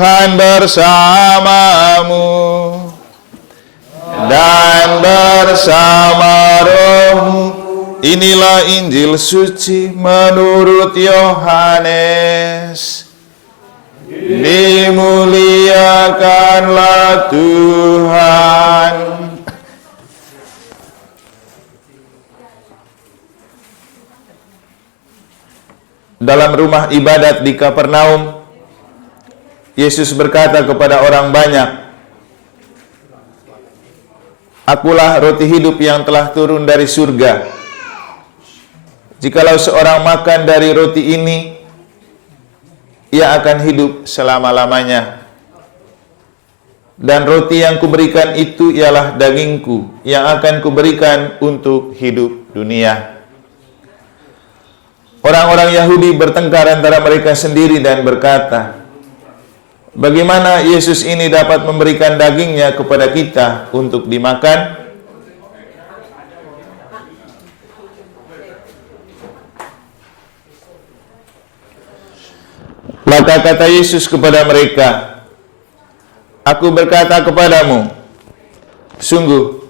Tuhan bersamamu dan bersama rohmu. Inilah Injil suci menurut Yohanes. Dimuliakanlah Tuhan. Dalam rumah ibadat di Kapernaum, Yesus berkata kepada orang banyak, "Akulah roti hidup yang telah turun dari surga. Jikalau seorang makan dari roti ini, ia akan hidup selama-lamanya. Dan roti yang kuberikan itu ialah dagingku, yang akan kuberikan untuk hidup dunia." Orang-orang Yahudi bertengkar antara mereka sendiri dan berkata, "Bagaimana Yesus ini dapat memberikan dagingnya kepada kita untuk dimakan?" Maka kata Yesus kepada mereka, "Aku berkata kepadamu, sungguh,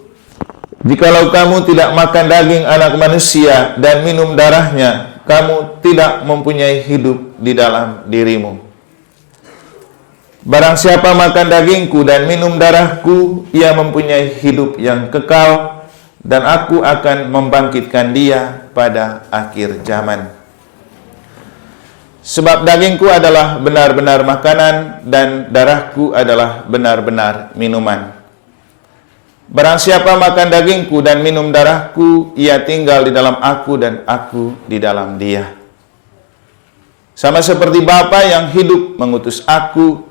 jikalau kamu tidak makan daging anak manusia dan minum darahnya, kamu tidak mempunyai hidup di dalam dirimu. Barang siapa makan dagingku dan minum darahku, ia mempunyai hidup yang kekal, dan aku akan membangkitkan dia pada akhir zaman. Sebab dagingku adalah benar-benar makanan, dan darahku adalah benar-benar minuman. Barang siapa makan dagingku dan minum darahku, ia tinggal di dalam aku dan aku di dalam dia. Sama seperti Bapa yang hidup mengutus aku,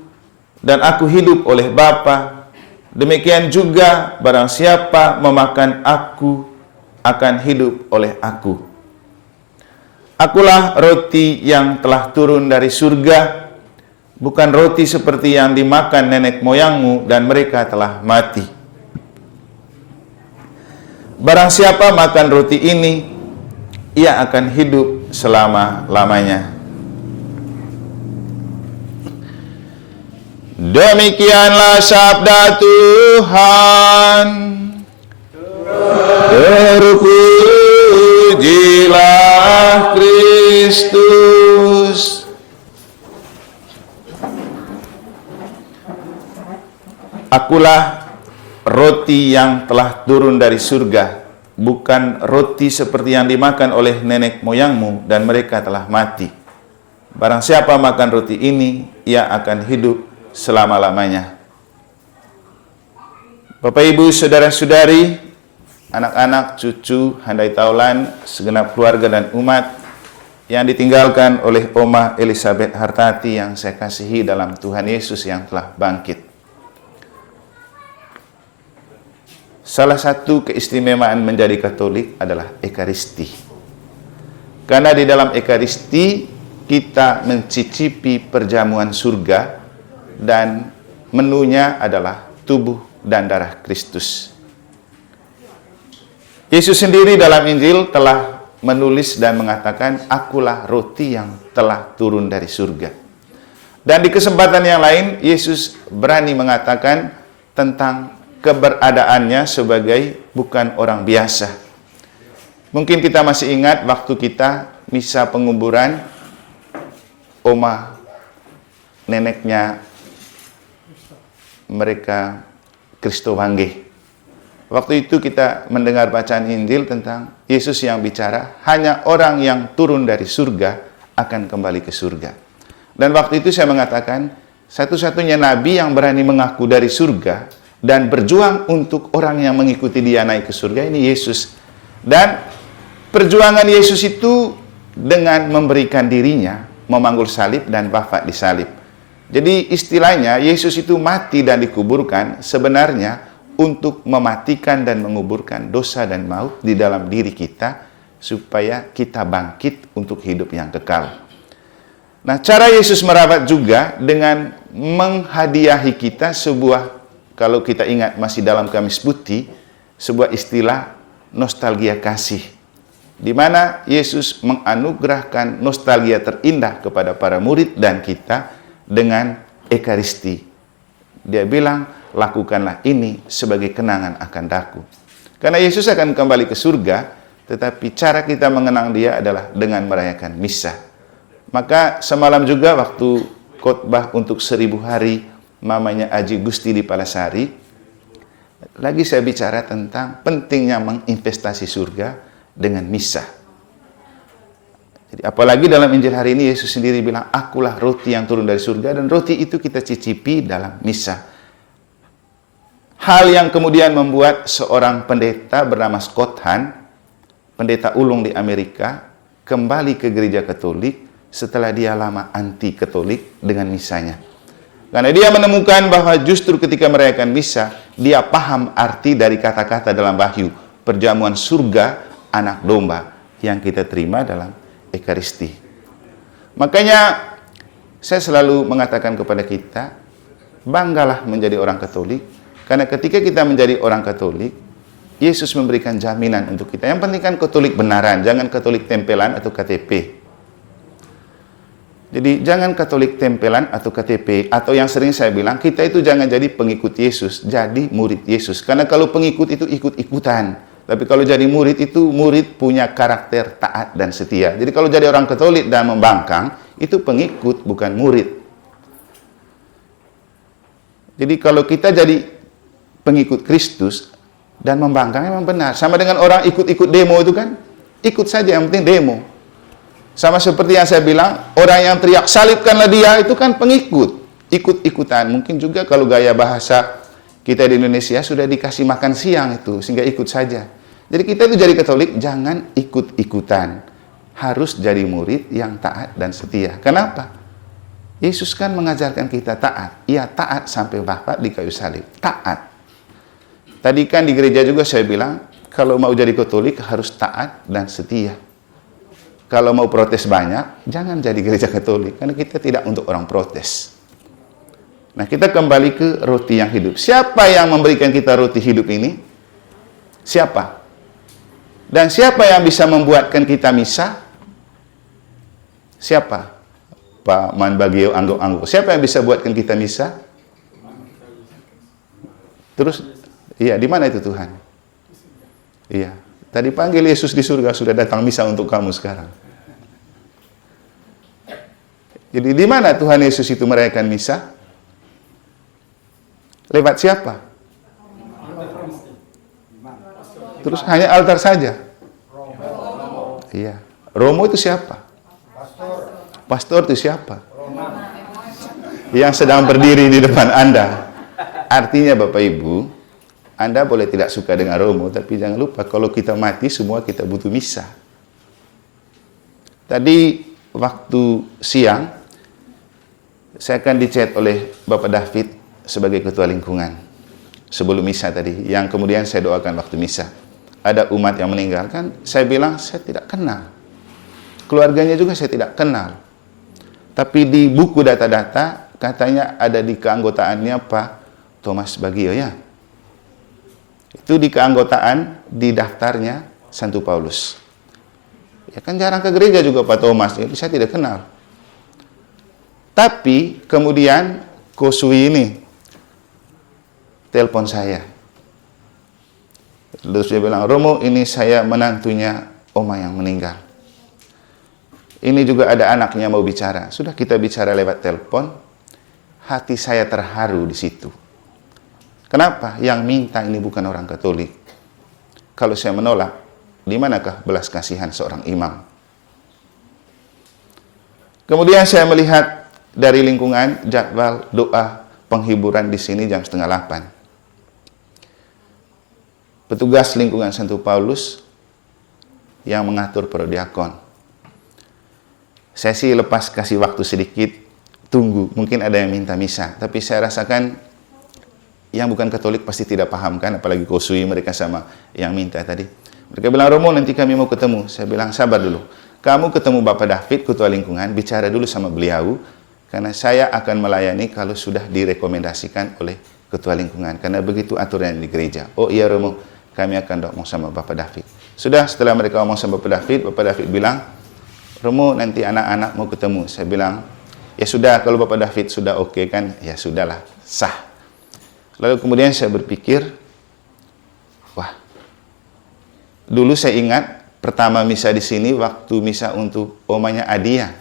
dan aku hidup oleh Bapa, demikian juga barang siapa memakan aku akan hidup oleh aku. Akulah roti yang telah turun dari surga, bukan roti seperti yang dimakan nenek moyangmu dan mereka telah mati. Barang siapa makan roti ini, ia akan hidup selama-lamanya." Demikianlah sabda Tuhan. Terpujilah Kristus. Akulah roti yang telah turun dari surga, bukan roti seperti yang dimakan oleh nenek moyangmu dan mereka telah mati. Barang siapa makan roti ini, ia akan hidup selama-lamanya. Bapak, Ibu, saudara-saudari, anak-anak, cucu, handai taulan, segenap keluarga dan umat yang ditinggalkan oleh Oma Elizabeth Hartati yang saya kasihi dalam Tuhan Yesus yang telah bangkit. Salah satu keistimewaan menjadi Katolik adalah Ekaristi. Karena di dalam Ekaristi kita mencicipi perjamuan surga, dan menunya adalah tubuh dan darah Kristus. Yesus sendiri dalam Injil telah menulis dan mengatakan, "Akulah roti yang telah turun dari surga." Dan di kesempatan yang lain, Yesus berani mengatakan tentang keberadaannya sebagai bukan orang biasa. Mungkin kita masih ingat waktu kita misa penguburan oma neneknya mereka Kristo Wangge. Waktu itu kita mendengar bacaan Injil tentang Yesus yang bicara, hanya orang yang turun dari surga akan kembali ke surga. Dan waktu itu saya mengatakan, satu-satunya nabi yang berani mengaku dari surga dan berjuang untuk orang yang mengikuti dia naik ke surga ini Yesus. Dan perjuangan Yesus itu dengan memberikan dirinya, memanggul salib dan wafat di salib. Jadi istilahnya Yesus itu mati dan dikuburkan sebenarnya untuk mematikan dan menguburkan dosa dan maut di dalam diri kita supaya kita bangkit untuk hidup yang kekal. Nah, cara Yesus merawat juga dengan menghadiahi kita sebuah, kalau kita ingat masih dalam Kamis Putih, sebuah istilah nostalgia kasih, di mana Yesus menganugerahkan nostalgia terindah kepada para murid dan kita dengan Ekaristi. Dia bilang, lakukanlah ini sebagai kenangan akan daku. Karena Yesus akan kembali ke surga, tetapi cara kita mengenang dia adalah dengan merayakan misa. Maka semalam juga waktu khotbah untuk 1000 hari mamanya Aji Gusti di Palasari, lagi saya bicara tentang pentingnya menginvestasi surga dengan misa. Jadi apalagi dalam Injil hari ini Yesus sendiri bilang, akulah roti yang turun dari surga, dan roti itu kita cicipi dalam misa. Hal yang kemudian membuat seorang pendeta bernama Scott Hahn, pendeta ulung di Amerika, kembali ke gereja Katolik setelah dia lama anti-Katolik dengan misanya. Karena dia menemukan bahwa justru ketika merayakan misa, dia paham arti dari kata-kata dalam Wahyu, perjamuan surga, anak domba, yang kita terima dalam Ekaristi. Makanya saya selalu mengatakan kepada kita, banggalah menjadi orang Katolik, karena ketika kita menjadi orang Katolik, Yesus memberikan jaminan untuk kita. Yang penting kan Katolik benaran, jangan Katolik tempelan atau KTP. Jadi jangan Katolik tempelan atau KTP, atau yang sering saya bilang, kita itu jangan jadi pengikut Yesus, jadi murid Yesus. Karena kalau pengikut itu ikut-ikutan. Tapi kalau jadi murid itu, murid punya karakter taat dan setia. Jadi kalau jadi orang Katolik dan membangkang, itu pengikut, bukan murid. Jadi kalau kita jadi pengikut Kristus dan membangkang, memang benar. Sama dengan orang ikut-ikut demo itu kan, ikut saja, yang penting demo. Sama seperti yang saya bilang, orang yang teriak salibkanlah dia, itu kan pengikut, ikut-ikutan. Mungkin juga kalau gaya bahasa kita di Indonesia sudah dikasih makan siang itu, sehingga ikut saja. Jadi kita itu jadi Katolik, jangan ikut-ikutan. Harus jadi murid yang taat dan setia. Kenapa? Yesus kan mengajarkan kita taat. Ia taat sampai wafat di kayu salib. Taat. Tadi kan di gereja juga saya bilang, kalau mau jadi Katolik harus taat dan setia. Kalau mau protes banyak, jangan jadi gereja Katolik. Karena kita tidak untuk orang protes. Nah, kita kembali ke roti yang hidup. Siapa yang memberikan kita roti hidup ini? Siapa? Dan siapa yang bisa membuatkan kita misa? Siapa? Pak Manbagio angguk-angguk. Siapa yang bisa buatkan kita misa? Terus, iya, di mana itu Tuhan? Iya, tadi panggil Yesus di surga, sudah datang misa untuk kamu sekarang. Jadi di mana Tuhan Yesus itu merayakan misa? Lewat siapa? Terus hanya altar saja. Iya. Romo itu siapa? Pastor itu siapa? Yang sedang berdiri di depan Anda. Artinya Bapak Ibu, Anda boleh tidak suka dengan Romo, tapi jangan lupa kalau kita mati semua kita butuh misa. Tadi waktu siang saya akan dicat oleh Bapak David sebagai ketua lingkungan sebelum misa tadi, yang kemudian saya doakan waktu misa. Ada umat yang meninggal, kan saya bilang saya tidak kenal. Keluarganya juga saya tidak kenal. Tapi di buku data-data katanya ada di keanggotaannya Pak Thomas Bagio ya. Itu di keanggotaan di daftarnya Santo Paulus. Ya kan jarang ke gereja juga Pak Thomas, jadi saya tidak kenal. Tapi kemudian Kosui ini telepon saya. Terus dia bilang, Romo, ini saya menantunya Oma yang meninggal. Ini juga ada anaknya mau bicara. Sudah kita bicara lewat telepon. Hati saya terharu di situ. Kenapa? Yang minta ini bukan orang Katolik. Kalau saya menolak, di manakah belas kasihan seorang imam? Kemudian saya melihat dari lingkungan jadwal doa penghiburan di sini jam 7:30. Petugas lingkungan Santo Paulus yang mengatur prodiakon. Saya sih lepas kasih waktu sedikit, tunggu, mungkin ada yang minta misa. Tapi saya rasakan yang bukan Katolik pasti tidak paham kan, apalagi Kosui mereka sama yang minta tadi. Mereka bilang, Romo nanti kami mau ketemu. Saya bilang, sabar dulu. Kamu ketemu Bapak David, ketua lingkungan, bicara dulu sama beliau, karena saya akan melayani kalau sudah direkomendasikan oleh ketua lingkungan. Karena begitu aturan di gereja. Oh iya Romo, kami akan ngomong sama Bapak David. Sudah setelah mereka ngomong sama Bapak David bilang, Romo nanti anak-anak mau ketemu. Saya bilang, ya sudah, kalau Bapak David sudah oke kan, ya sudahlah, sah. Lalu kemudian saya berpikir, wah, dulu saya ingat pertama misa di sini waktu misa untuk omanya Adia.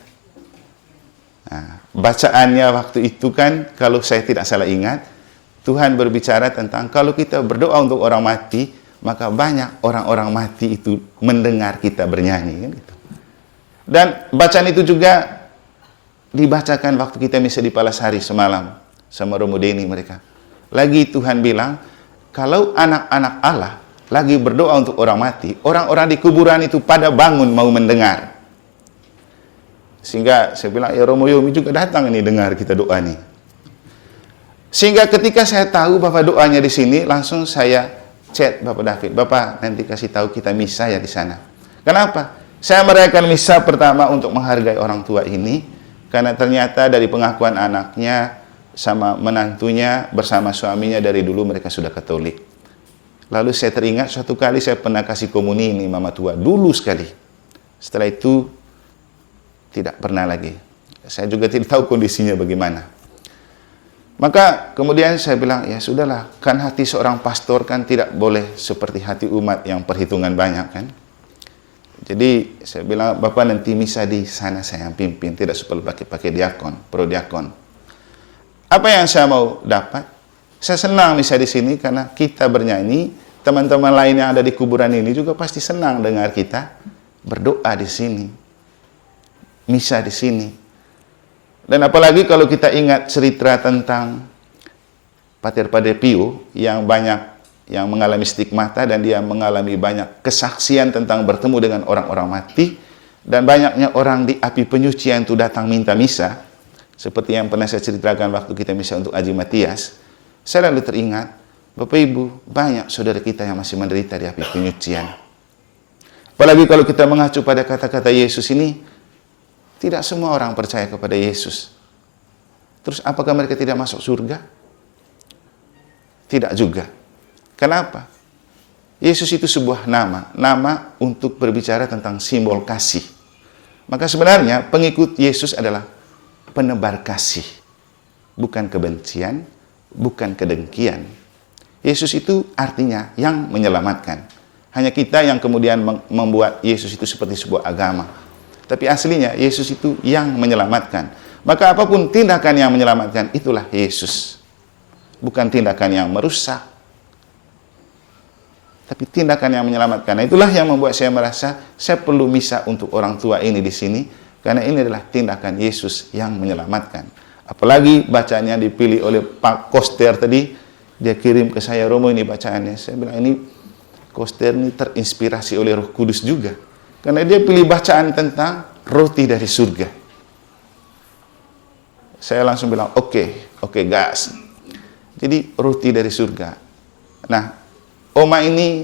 Nah, bacaannya waktu itu kan, kalau saya tidak salah ingat, Tuhan berbicara tentang kalau kita berdoa untuk orang mati, maka banyak orang-orang mati itu mendengar kita bernyanyi. Kan gitu. Dan bacaan itu juga dibacakan waktu kita misa di Palasari semalam sama Romo Deni mereka. Lagi Tuhan bilang, kalau anak-anak Allah lagi berdoa untuk orang mati, orang-orang di kuburan itu pada bangun mau mendengar. Sehingga saya bilang, ya Romo Yomi juga datang ini dengar kita doa nih. Sehingga ketika saya tahu Bapak doanya di sini, langsung saya chat Bapak David, Bapak nanti kasih tahu kita misa ya di sana. Kenapa? Saya merayakan misa pertama untuk menghargai orang tua ini, karena ternyata dari pengakuan anaknya sama menantunya bersama suaminya dari dulu mereka sudah Katolik. Lalu saya teringat suatu kali saya pernah kasih komuni ini mama tua dulu sekali. Setelah itu tidak pernah lagi. Saya juga tidak tahu kondisinya bagaimana. Maka kemudian saya bilang, ya sudahlah, kan hati seorang pastor kan tidak boleh seperti hati umat yang perhitungan banyak kan. Jadi saya bilang, Bapak nanti misa di sana saya yang pimpin, tidak seperti pakai diakon, pro diakon. Apa yang saya mau dapat? Saya senang misa di sini karena kita bernyanyi, teman-teman lain yang ada di kuburan ini juga pasti senang dengar kita berdoa di sini, misa di sini. Dan apalagi kalau kita ingat cerita tentang Pater Pio yang mengalami stigmata dan dia mengalami banyak kesaksian tentang bertemu dengan orang-orang mati, dan banyaknya orang di api penyucian itu datang minta misa, seperti yang pernah saya ceritakan waktu kita misa untuk Aji Matias. Saya lalu teringat, Bapak Ibu, banyak saudara kita yang masih menderita di api penyucian. Apalagi kalau kita mengacu pada kata-kata Yesus ini, tidak semua orang percaya kepada Yesus. Terus apakah mereka tidak masuk surga? Tidak juga. Kenapa? Yesus itu sebuah nama untuk berbicara tentang simbol kasih. Maka sebenarnya pengikut Yesus adalah penebar kasih. Bukan kebencian, bukan kedengkian. Yesus itu artinya yang menyelamatkan. Hanya kita yang kemudian membuat Yesus itu seperti sebuah agama. Tapi aslinya Yesus itu yang menyelamatkan. Maka apapun tindakan yang menyelamatkan, itulah Yesus. Bukan tindakan yang merusak, tapi tindakan yang menyelamatkan. Nah, itulah yang membuat saya merasa saya perlu misa untuk orang tua ini di sini, karena ini adalah tindakan Yesus yang menyelamatkan. Apalagi bacaannya dipilih oleh Pak Koster tadi, dia kirim ke saya, Romo ini bacaannya. Saya bilang ini Koster ini terinspirasi oleh Roh Kudus juga. Karena dia pilih bacaan tentang roti dari surga. Saya langsung bilang, oke, gas. Jadi roti dari surga. Nah, Oma ini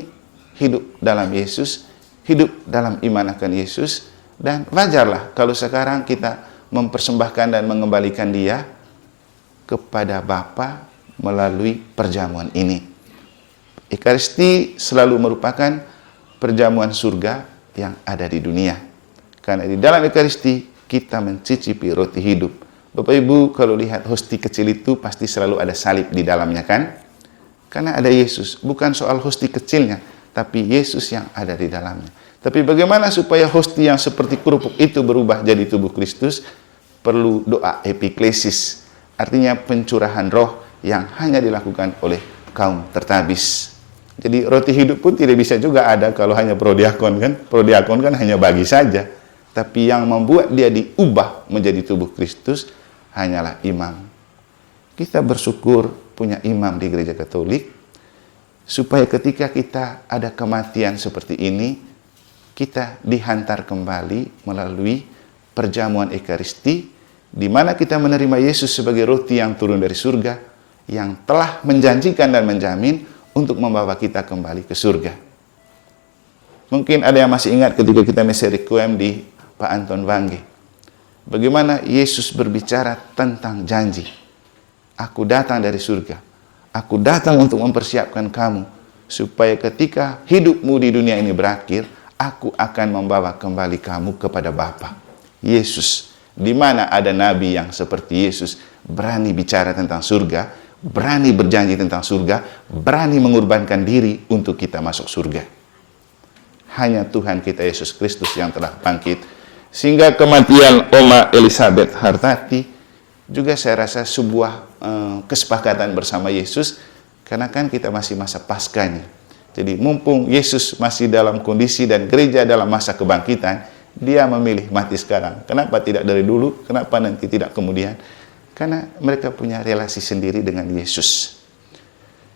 hidup dalam Yesus, hidup dalam iman akan Yesus, dan wajarlah kalau sekarang kita mempersembahkan dan mengembalikan dia kepada Bapa melalui perjamuan ini. Ekaristi selalu merupakan perjamuan surga yang ada di dunia. Karena di dalam Ekaristi kita mencicipi roti hidup. Bapak Ibu kalau lihat hosti kecil itu pasti selalu ada salib di dalamnya kan? Karena ada Yesus. Bukan soal hosti kecilnya, tapi Yesus yang ada di dalamnya. Tapi bagaimana supaya hosti yang seperti kerupuk itu berubah jadi tubuh Kristus? Perlu doa epiklesis. Artinya pencurahan roh yang hanya dilakukan oleh kaum tertabis. Jadi roti hidup pun tidak bisa juga ada kalau hanya prodiakon kan. Prodiakon kan hanya bagi saja. Tapi yang membuat dia diubah menjadi tubuh Kristus hanyalah imam. Kita bersyukur punya imam di gereja Katolik, supaya ketika kita ada kematian seperti ini, kita dihantar kembali melalui perjamuan Ekaristi, di mana kita menerima Yesus sebagai roti yang turun dari surga, yang telah menjanjikan dan menjamin untuk membawa kita kembali ke surga. Mungkin ada yang masih ingat ketika kita misa requiem di Pak Anton Wangge. Bagaimana Yesus berbicara tentang janji. Aku datang dari surga. Aku datang untuk mempersiapkan kamu. Supaya ketika hidupmu di dunia ini berakhir, aku akan membawa kembali kamu kepada Bapa. Yesus. Di mana ada nabi yang seperti Yesus, berani bicara tentang surga, berani berjanji tentang surga, berani mengorbankan diri untuk kita masuk surga. Hanya Tuhan kita Yesus Kristus yang telah bangkit. Sehingga kematian Oma Elizabeth Hartati juga saya rasa sebuah kesepakatan bersama Yesus, karena kan kita masih masa Paskah nih. Jadi mumpung Yesus masih dalam kondisi dan gereja dalam masa kebangkitan, dia memilih mati sekarang. Kenapa tidak dari dulu? Kenapa nanti tidak kemudian? Karena mereka punya relasi sendiri dengan Yesus.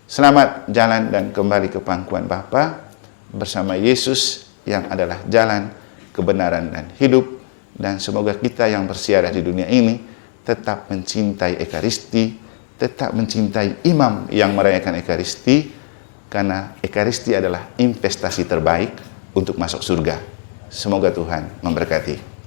Selamat jalan dan kembali ke pangkuan Bapa bersama Yesus yang adalah jalan, kebenaran, dan hidup. Dan semoga kita yang bersiarah di dunia ini tetap mencintai Ekaristi, tetap mencintai imam yang merayakan Ekaristi, karena Ekaristi adalah investasi terbaik untuk masuk surga. Semoga Tuhan memberkati.